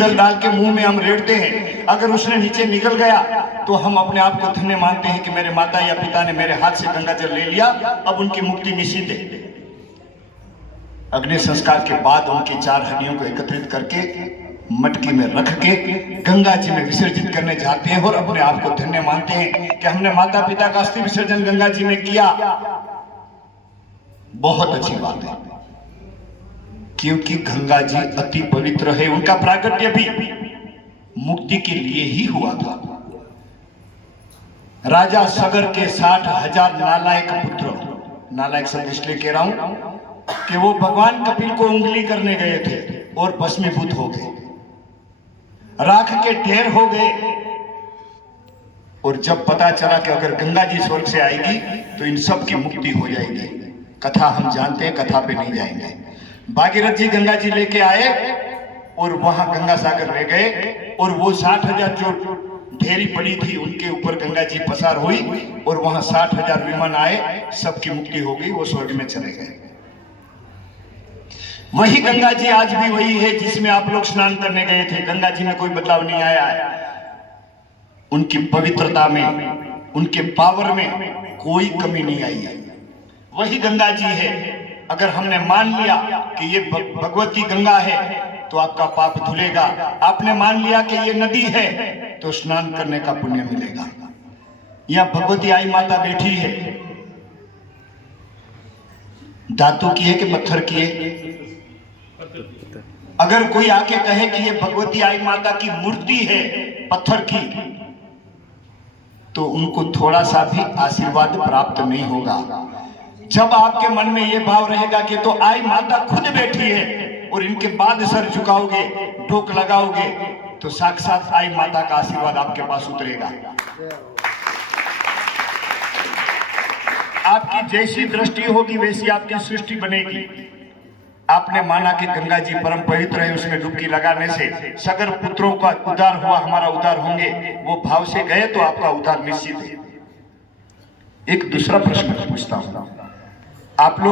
शीतल डाल के मुंह में हम रेड़ते हैं, अगर उसने नीचे निकल गया तो हम अपने आप को धन्य मानते हैं कि मेरे माता या पिता ने मेरे हाथ से गंगा जल ले लिया, अब उनकी मुक्ति निश्चित है। अग्नि संस्कार के बाद उनकी 4 हड्डियों को एकत्रित करके मटकी में रख के गंगा जी में विसर्जित करने जाते हैं और अपने आप को धन्य मानते हैं कि हमने माता पिता का अस्थि विसर्जन गंगा जी में किया। बहुत अच्छी बात है, क्योंकि गंगा जी अति पवित्र है। उनका प्राकट्य भी मुक्ति के लिए ही हुआ था। राजा सगर के 60,000 नालायक पुत्र, नालायक शब्द इसलिए कह रहा हूं कि वो भगवान कपिल को उंगली करने गए थे और भस्मीभूत हो गए, राख के ढेर हो गए। और जब पता चला कि अगर गंगा जी स्वर्ग से आएगी तो इन सब की मुक्ति हो जाएगी, कथा हम जानते हैं, कथा पे नहीं जाएंगे। भागीरथ जी गंगा जी लेके आए और वहां गंगा सागर ले गए और वो 60,000 जो ढेरी पड़ी थी उनके ऊपर गंगा जी पसार हुई और वहां 60,000 विमान आए, सबकी मुक्ति हो गई, वो स्वर्ग में चले गए। वही गंगा जी आज भी वही है जिसमें आप लोग स्नान करने गए थे। गंगा जी में कोई बदलाव नहीं आया है, उनकी पवित्रता में, उनके पावर में कोई कमी नहीं आई है। वही गंगा जी है। अगर हमने मान लिया कि ये भगवती गंगा है तो आपका पाप धुलेगा। आपने मान लिया कि ये नदी है तो स्नान करने का पुण्य मिलेगा। यहां भगवती आई माता बैठी है, धातु की है कि पत्थर की है? अगर कोई आके कहे कि ये भगवती आई माता की मूर्ति है पत्थर की, तो उनको थोड़ा सा भी आशीर्वाद प्राप्त नहीं होगा। जब आपके मन में ये भाव रहेगा कि तो आई माता खुद बैठी है और इनके बाद सर झुकाओगे, ढोक लगाओगे, तो साक्षात आई माता का आशीर्वाद आपके पास उतरेगा। आपकी जैसी दृष्टि होगी वैसी आपकी सृष्टि बनेगी। आपने माना कि गंगा जी परम पवित्र है, उसमें डुबकी लगाने से सगर पुत्रों का उद्धार हुआ, हमारा उद्धार होंगे, वो भाव से गए तो आपका उद्धार निश्चित है। एक दूसरा प्रश्न पूछता हूं, आप लोग